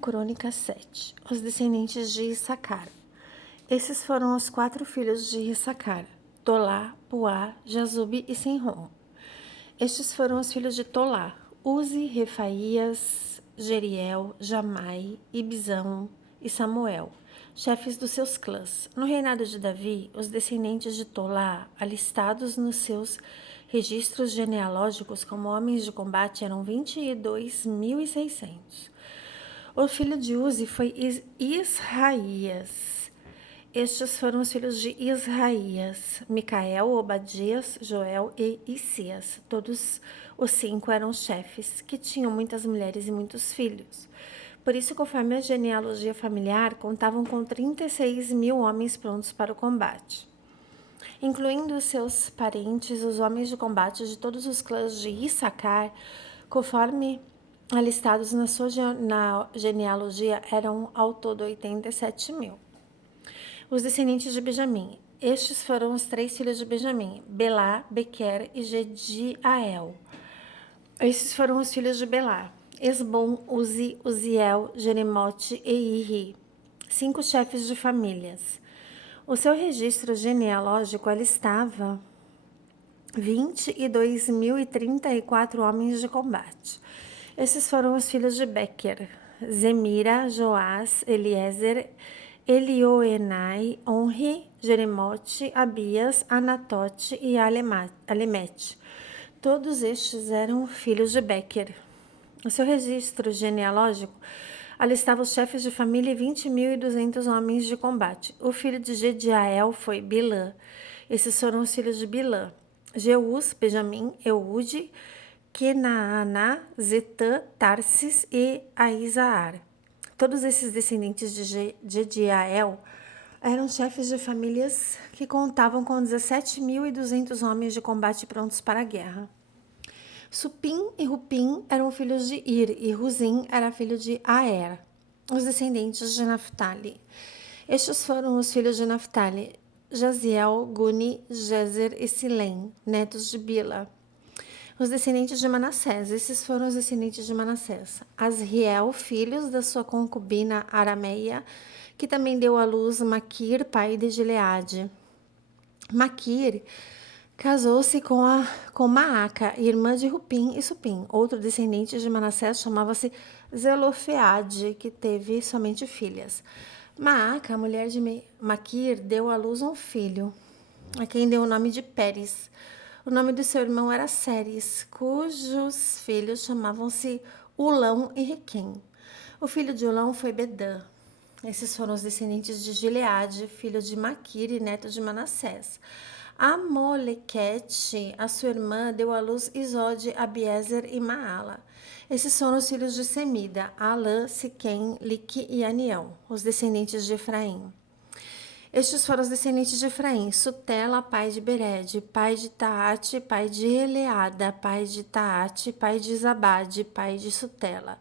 Crônicas 7. Os descendentes de Issacar. Esses foram os 4 filhos de Issacar: Tolá, Puá, Jazube e Sinrom. Estes foram os filhos de Tolá: Uzi, Refaías, Jeriel, Jamai, Ibzão e Samuel, chefes dos seus clãs. No reinado de Davi, os descendentes de Tolá, alistados nos seus registros genealógicos como homens de combate, eram 22.600. O filho de Uzi foi Israías. Estes foram os filhos de Israías: Micael, Obadias, Joel e Isias. Todos os 5 eram chefes, que tinham muitas mulheres e muitos filhos. Por isso, conforme a genealogia familiar, contavam com 36.000 homens prontos para o combate. Incluindo os seus parentes, os homens de combate de todos os clãs de Issacar, conforme alistados na sua genealogia, eram ao todo 87.000. Os descendentes de Benjamim. Estes foram os 3 filhos de Benjamim: Belá, Bequer e Jediael. Estes foram os filhos de Belá: Esbom, Uzi, Uziel, Jeremote e Iri, 5 chefes de famílias. O seu registro genealógico alistava 22.034 homens de combate. Esses foram os filhos de Bequer: Zemira, Joás, Eliezer, Elioenai, Onri, Jeremote, Abias, Anatote e Alemete. Todos estes eram filhos de Bequer. O seu registro genealógico alistava os chefes de família e 20.200 homens de combate. O filho de Jediael foi Bilã. Esses foram os filhos de Bilã: Jeus, Benjamim, Eude, Kenaaná, Zetã, Tarsis e Aizaar. Todos esses descendentes de Jediael eram chefes de famílias que contavam com 17.200 homens de combate prontos para a guerra. Supim e Rupim eram filhos de Ir, e Ruzim era filho de Aer. Os descendentes de Naphtali. Estes foram os filhos de Naphtali: Jaziel, Guni, Jezer e Silém, netos de Bila. Os descendentes de Manassés. Esses foram os descendentes de Manassés: Asriel, filhos da sua concubina Arameia, que também deu à luz Maquir, pai de Gileade. Maquir casou-se com Maaca, irmã de Rupim e Supim. Outro descendente de Manassés chamava-se Zelofeade, que teve somente filhas. Maaca, mulher de Maquir, deu à luz um filho, a quem deu o nome de Pérez. O nome do seu irmão era Séres, cujos filhos chamavam-se Ulão e Requem. O filho de Ulão foi Bedã. Esses foram os descendentes de Gileade, filho de Maquir e neto de Manassés. Amolequete, a sua irmã, deu à luz Isode, Abiezer e Maala. Esses foram os filhos de Semida: Alã, Siquém, Lique e Anião, os descendentes de Efraim. Estes foram os descendentes de Efraim: Sutela, pai de Bered, pai de Taate, pai de Eleada, pai de Taate, pai de Zabade, pai de Sutela.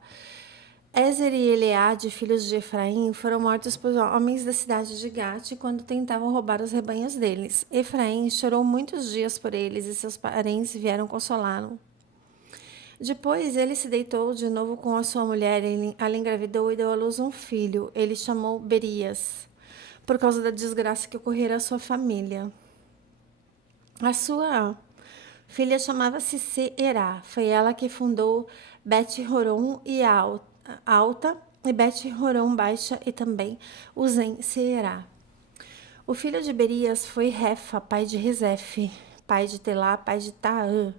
Ezer e Eleade, filhos de Efraim, foram mortos por homens da cidade de Gate quando tentavam roubar os rebanhos deles. Efraim chorou muitos dias por eles e seus parentes vieram consolá-lo. Depois ele se deitou de novo com a sua mulher, ela engravidou e deu à luz um filho. Ele chamou Berias, por causa da desgraça que ocorrera à sua família. A sua filha chamava-se Seerá. Foi ela que fundou Bet-Horon e Alta e Bet-Horon Baixa e também Uzem Seerá. O filho de Berias foi Refa, pai de Rezefe, pai de Telá, pai de Taã,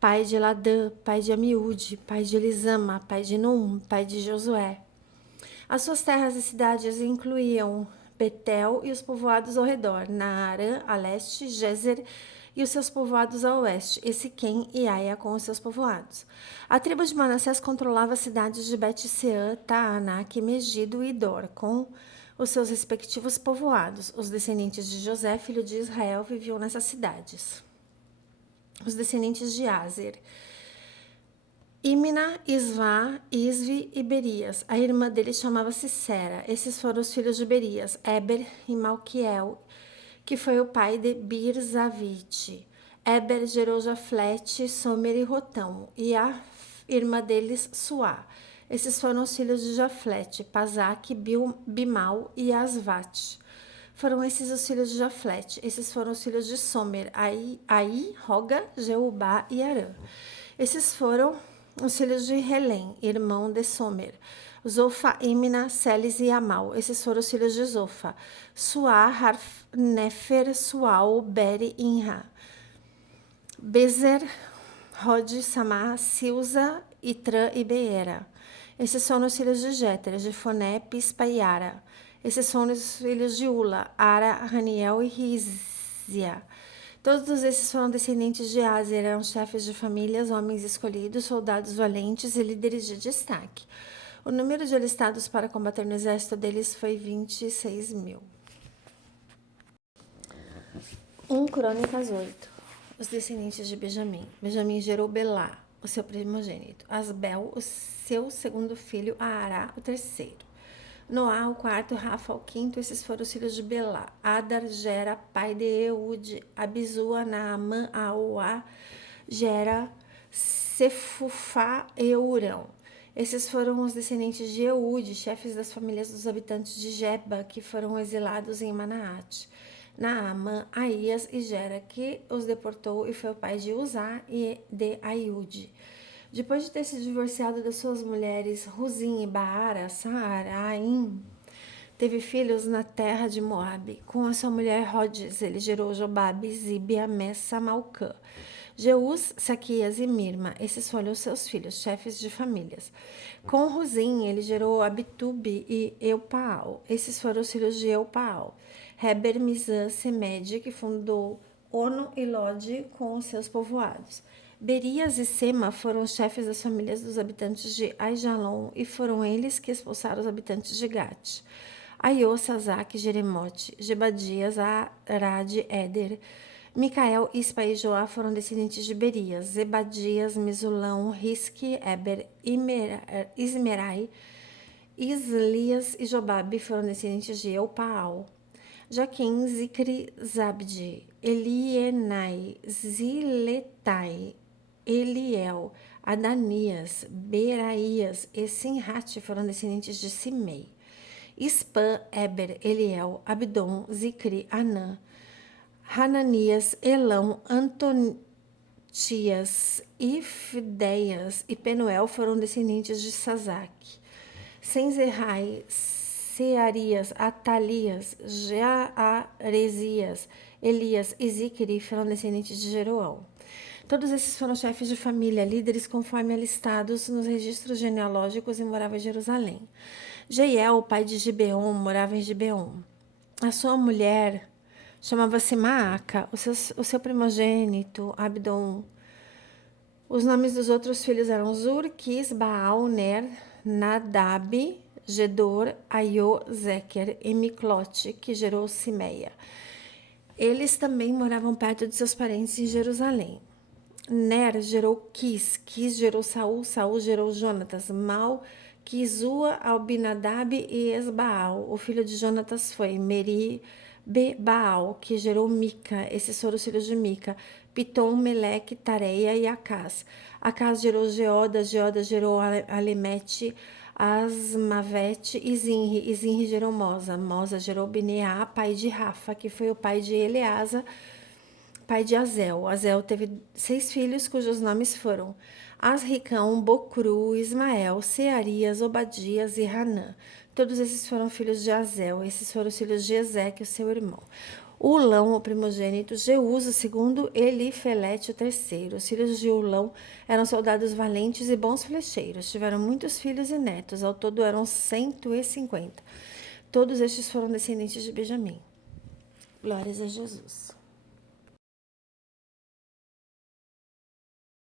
pai de Ladã, pai de Amiúde, pai de Elisama, pai de Num, pai de Josué. As suas terras e cidades incluíam Betel e os povoados ao redor, Naarã a leste, Gezer e os seus povoados a oeste, e Siquém e Aia com os seus povoados. A tribo de Manassés controlava as cidades de Bet-Seã, Taanac, Megido e Dor, com os seus respectivos povoados. Os descendentes de José, filho de Israel, viviam nessas cidades. Os descendentes de Aser: Imna, Isvá, Isvi e Berias. A irmã dele chamava-se Sera. Esses foram os filhos de Berias: Eber e Malquiel, que foi o pai de Birzavite. Eber gerou Jaflete, Somer e Rotão, e a irmã deles, Suá. Esses foram os filhos de Jaflete, Pazaque, Bimal e Asvate. Foram esses os filhos de Jaflete. Esses foram os filhos de Somer, Aí, Roga, Jeubá e Arã. Esses foram os filhos de Helém, irmão de Somer, Zofa, Imna, Celis e Amal. Esses foram os filhos de Zofa, Suá, Harf, Nefer, Sual, Beri e Inha. Bezer, Rod, Samá, Silza, Itrã e Beera. Esses foram os filhos de Jéter, de Foné, Pispa e Ara. Esses foram os filhos de Ula, Ara, Raniel e Rizia. Todos esses foram descendentes de Aser, eram chefes de famílias, homens escolhidos, soldados valentes e líderes de destaque. O número de alistados para combater no exército deles foi 26.000. 1 Crônicas 8. Os descendentes de Benjamim. Benjamim gerou Belá, o seu primogênito, Asbel, o seu segundo filho, Aará, o terceiro, Noá, o quarto, Rafa, o quinto. Esses foram os filhos de Belá. Adar, Gera, pai de Eude, Abizua, Naamã, Aoá, Gera, Sefufá e Urão. Esses foram os descendentes de Eude, chefes das famílias dos habitantes de Geba, que foram exilados em Manaate. Naamã, Aías e Gera, que os deportou e foi o pai de Uzá e de Aiude. Depois de ter se divorciado das suas mulheres Ruzim e Baara, Saaraim teve filhos na terra de Moabe. Com a sua mulher Rodes, ele gerou Jobabe, Zibia, Messa, Malcã, Jeus, Saquias e Mirma. Esses foram os seus filhos, chefes de famílias. Com Ruzim, ele gerou Abitube e Eupaal. Esses foram os filhos de Eupaal. Heber, Mizã, Semede, que fundou Ono e Lode com os seus povoados. Berias e Sema foram os chefes das famílias dos habitantes de Aijalon, e foram eles que expulsaram os habitantes de Gate. Aiô, Sazaque, Jeremote, Gebadias, Arad, Éder, Micael, Ispa e Joá foram descendentes de Berias. Zebadias, Mesulão, Risque, Eber, Ismerai, Islias e Jobabe foram descendentes de Eupaal. Joaquim, Zicri, Zabdi, Elienai, Ziletai, Eliel, Adanias, Beraías e Sinhat foram descendentes de Simei. Ispã, Eber, Eliel, Abdon, Zicri, Anã, Hananias, Elão, Antotias, Ifdeias e Penuel foram descendentes de Sazaque. Senzerrai, Searias, Atalias, Jaaresias, Elias e Zicri foram descendentes de Jeroão. Todos esses foram chefes de família, líderes conforme alistados nos registros genealógicos e moravam em Jerusalém. Jeiel, pai de Gibeon, morava em Gibeon. A sua mulher chamava-se Maaca, o seu primogênito, Abdon. Os nomes dos outros filhos eram Zur, Quis, Baal, Ner, Nadab, Gedor, Aiô, Zequer e Miclote, que gerou Simeia. Eles também moravam perto de seus parentes em Jerusalém. Ner gerou Quis, Quis gerou Saul, Saul gerou Jonatas, Mal, Quizua, Albinadab e Esbaal. O filho de Jonatas foi Baal, que gerou Mica. Esses foram os filhos de Mica: Pitom, Meleque, Tareia e Acás. Acás gerou Geoda, Geoda gerou Alemete, Asmavete e Zinri. E Zinri gerou Mosa. Mosa gerou Bineá, pai de Rafa, que foi o pai de Eleasa, pai de Azel. Azel teve 6 filhos, cujos nomes foram Asricão, Bocru, Ismael, Searias, Obadias e Hanã. Todos esses foram filhos de Azel. Esses foram os filhos de Ezeque, o seu irmão. Ulão, o primogênito, Jeús, o segundo, Elifelete, o terceiro. Os filhos de Ulão eram soldados valentes e bons flecheiros. Tiveram muitos filhos e netos, ao todo eram 150. Todos estes foram descendentes de Benjamim. Glórias a Jesus.